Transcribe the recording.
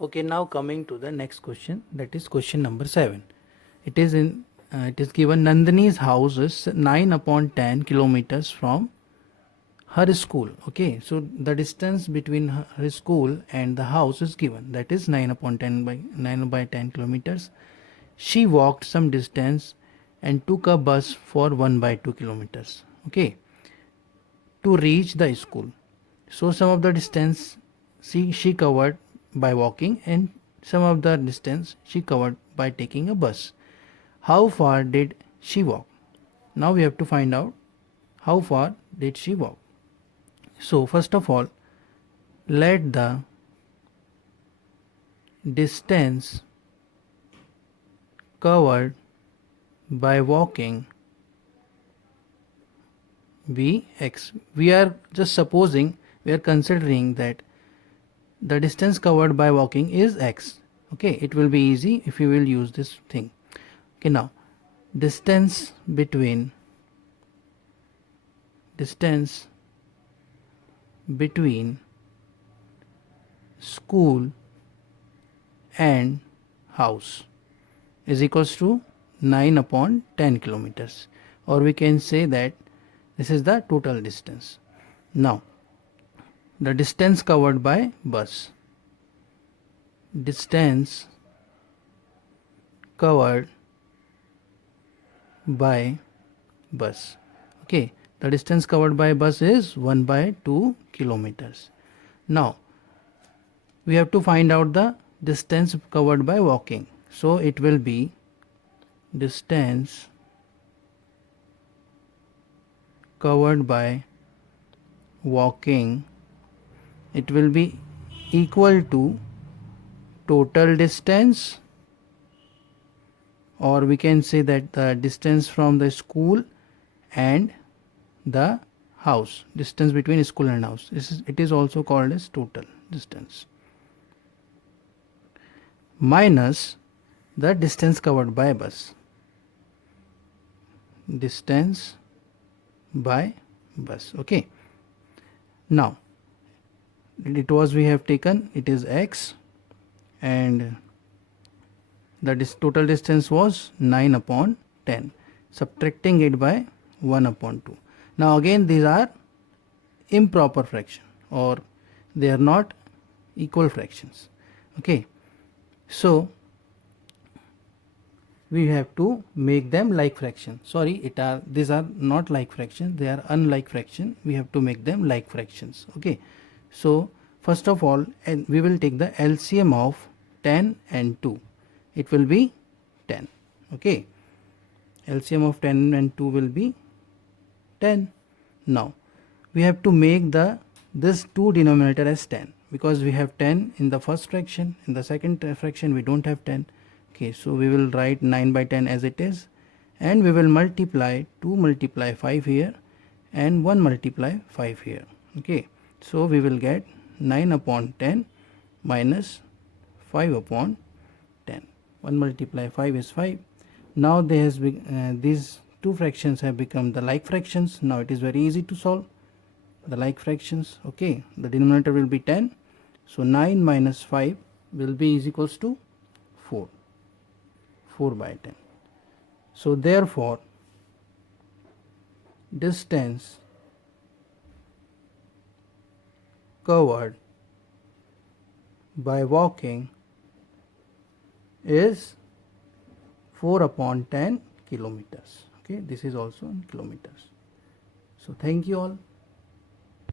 Okay, now coming to the next question, that is question number 7. It is given Nandini's house is 9 upon 10 kilometers from her school. Okay, so the distance between her school and the house is given, that is 9 upon 10 by 9 by 10 kilometers. She walked some distance and took a bus for 1 by 2 kilometers. Okay, to reach the school. So some of the distance she covered by walking and some of the distance she covered by taking a bus. How far did she walk? Now we have to find out how far did she walk. So first of all, let the distance covered by walking be x. We are just supposing, we are considering that the distance covered by walking is x. Okay, it will be easy if you will use this thing. Okay, now distance between school and house is equals to 9 upon 10 kilometers, or we can say that this is the total distance. Now the distance covered by bus, distance covered by bus. Okay, the distance covered by bus is 1 by 2 kilometers. Now we have to find out the distance covered by walking. So it will be distance covered by walking, it will be equal to total distance, or we can say that the distance from the school and the house, distance between school and house, it is also called as total distance, minus the distance covered by bus, distance by bus. Okay, now it was, we have taken, it is x, and the total distance was 9 upon 10, subtracting it by 1 upon 2. Now again these are improper fraction, or they are not equal fractions. Okay, so we have to make them like fraction. Sorry, these are not like fractions, they are unlike fraction. We have to make them like fractions. Okay, so first of all, and we will take the LCM of 10 and 2. It will be 10. Okay, LCM of 10 and 2 will be 10. Now we have to make this 2 denominator as 10, because we have 10 in the first fraction, in the second fraction we don't have 10. Okay, so we will write 9 by 10 as it is, and we will multiply 2 multiply 5 here and 1 multiply 5 here. Okay, so we will get 9 upon 10 minus 5 upon 10. 1 multiply 5 is 5. Now these two fractions have become the like fractions. Now it is very easy to solve the like fractions. Okay, the denominator will be 10, so 9 minus 5 will be is equals to 4 by 10. So therefore distance covered by walking is 4 upon 10 kilometers. Okay, this is also in kilometers. So thank you all.